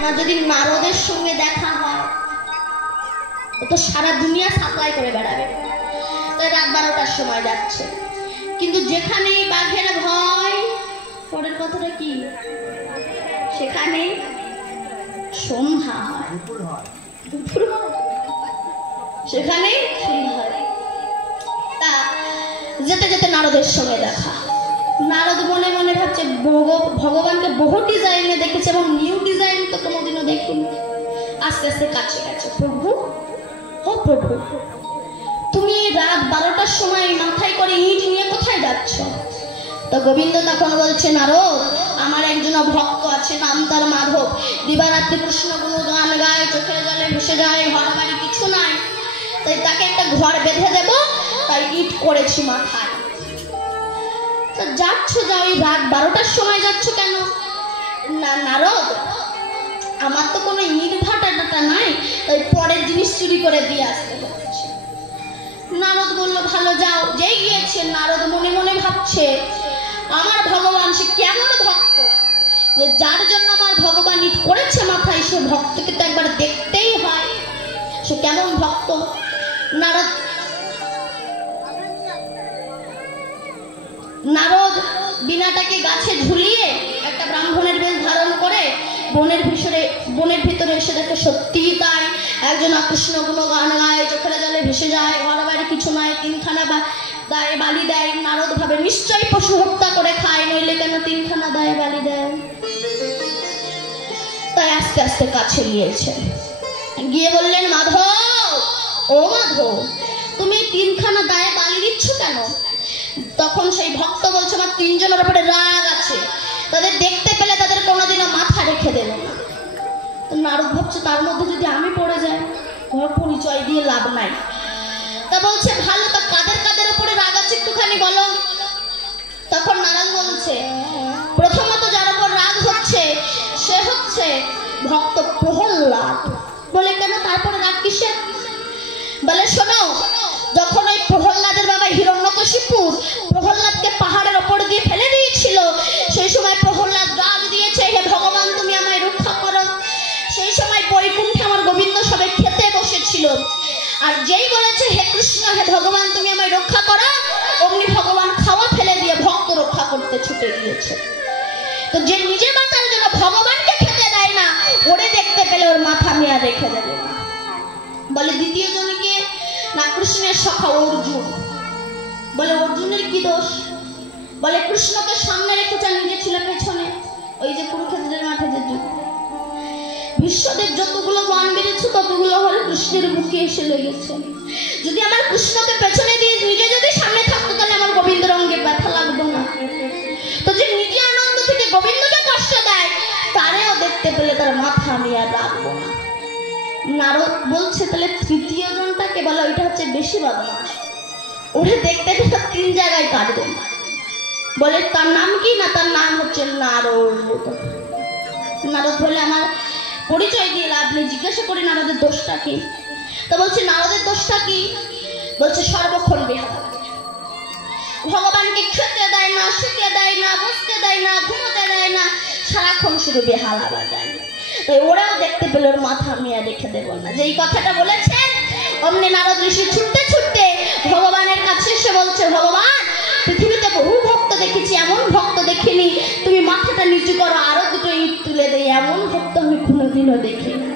না যদি নারদের সঙ্গে দেখা হয়, ও তো সারা দুনিয়া সাপ্লাই করে বেড়াবে। তাই রাত 12টার সময় যাচ্ছে, কিন্তু যেখানেই বাঘের ভয়, পরের কথাটা কি, সেখানে সন্ধ্যা হয়, দুপুর হয়, সেখানে সন্ধ্যা হয়। তা যেতে যেতে নারদের সঙ্গে দেখা। নারদ মনে মনে ভাবছে ভগবানকে বহু ডিজাইনে দেখেছে এবং নিউ ডিজাইন তো কোনোদিনও দেখিনি। আস্তে আস্তে কাছে গেছে। প্রভু, ও প্রভু, তুমি রাত 12টার সময় মাথায় করে ইট নিয়ে কোথায় যাচ্ছ? তো গোবিন্দ তখন বলছে, নারদ, আমার একজন ভক্ত আছে, নাম তার মাধব। দিবারাত্রি কৃষ্ণ গুণ গান গায়, চোখের জলে ভেসে যায়, ঘর বাড়ি কিছু নাই, তাই তাকে একটা ঘর বেঁধে দেব, তাই ইট করেছি মাথায়। যাচ্ছ যাও, এই রাত 12টার সময় যাচ্ছ কেন? না নারদ, আমার তো কোনো ইট ভাটা টাটা নাই, তাই পরের জিনিস চুরি করে দিয়ে আসতে হচ্ছে। নারদ বলল, ভালো যাও। যেই গিয়েছে, নারদ মনে মনে ভাবছে, আমার ভগবান সে কেমন ভক্ত, যে যার জন্য আমার ভগবান ইট করেছে মাথায়, সে ভক্তকে তো একবার দেখতেই হয়, সে কেমন ভক্ত। নারদ বিনাটাকে গাছে ঝুলিয়ে একটা ব্রাহ্মণের বেশ ধারণ করে বনের ভিতরে এসে দেখে সত্যিই তাই, একজন কৃষ্ণ গুণ গান গায়, চোখের জলে ভেসে যায়, ঘর বাড়ি কিছু নয়, 3খানা দায়ে বালি দেয়। নারদ ভাবে নিশ্চয়ই পশু হত্যা করে খায়, নইলে কেন 3খানা দায়ে বালি দেয়। তাই আস্তে আস্তে কাছে গিয়েছে, গিয়ে বললেন, মাধব, ও মাধব, তুমি 3খানা দায়ে বালি দিচ্ছ কেন? তখন সেই ভক্ত বলছে, আমার 3 জনের উপরে রাগ আছে, তাদের দেখতে পেলে তাদের কোনোদিনও মাথা রেখে দেব না। নারদ ভাবছে, তার মধ্যে যদি আমি পড়ে যাই, ঘর পরিচয় দিয়ে লাভ নাই। তা বলছে, ভালো, তা কাদের কাদের উপরে রাগ আছে একটুখানি বলো। তখন নারদ বলছে, প্রথমত যার উপর রাগ হচ্ছে সে হচ্ছে ভক্ত প্রহল্লাদ। বলে, কেন, তারপরে রাগ কিসের? বলে, শোনো, যখন ওই প্রহল্লাদের বাবা হিরণ্যকশিপু প্রহল্লাদকে পাহাড়ের ওপর দিয়ে ফেলে দিয়েছিল, সেই সময় প্রহল্লাদ রাগ দিয়েছে, হে ভগবান তুমি আমায় রক্ষা করো। সেই সময় বৈকুণ্ঠে আমার গোবিন্দ সবাই খেতে বসেছিল, আর যেই বলেছে হে কৃষ্ণ, হে ভগবান তুমি আমায় রক্ষা করো, অমনি ভগবান খাওয়া ফেলে দিয়ে ভক্ত রক্ষা করতে ছুটে গিয়েছে। তো যে নিজে বাঁচার জন্য ভগবানকে খেতে দেয় না, ওরে দেখতে পেলে ওর মাথা মেয়া রেখে দেবে না। বলে, দ্বিতীয় জনকে না, কৃষ্ণের সখা অর্জুন। বলে, অর্জুনের কি দোষ? বলে, কৃষ্ণকে সামনে রেখেছে, নিজে ছিল পেছনে। ওই যে কুরুক্ষেত্রের মাঠে যে যুদ্ধ, বিশ্বদেব যতগুলো বান বেড়েছে ততগুলো হল কৃষ্ণের মুখে এসে লেগেছে। যদি আমার কৃষ্ণকে পেছনে দিয়ে নিজে যদি সামনে থাকতো, তাহলে আমার গোবিন্দের অঙ্গে ব্যথা লাগতো না। তো যে নিজে আনন্দ থেকে গোবিন্দকে কষ্ট দেয়, তারেও দেখতে পেলে তার মাথা আমি আর রাখবো না। নারদ বলছে, তাহলে তৃতীয় জনটাকে বলে, ওইটা হচ্ছে বেশি বদমাশ, ওরে দেখতে পেলে 3 জায়গায় কাটবে। বলে, তার নাম কি? না, তার নাম হচ্ছে নারদ। নারদ বলে, আমার পরিচয় দিয়ে লাভ নেই, জিজ্ঞাসা করি নারদের দোষটা কি। তো বলছে, নারদের দোষটা কি? বলছে, সর্বক্ষণ বেহালা, ভগবানকে খেতে দেয় না, শুতে দেয় না, বসতে দেয় না, ঘুমোতে দেয় না, সারাক্ষণ শুধু বেহালা বাজায়। তাই ওরাও দেখতে পেলে ওর মাথা আমি আর রেখে দেব না। যেই কথাটা বলেছেন, অমনি নারদ ঋষি ছুটতে ছুটতে ভগবানের কাছে এসে বলছে, ভগবান, পৃথিবীতে বহু ভক্ত দেখেছি, এমন ভক্ত দেখিনি, তুমি মাথাটা নিচু করো, আরো 2টো ইট তুলে দেয়, এমন ভক্ত আমি কোনোদিনও দেখিনি।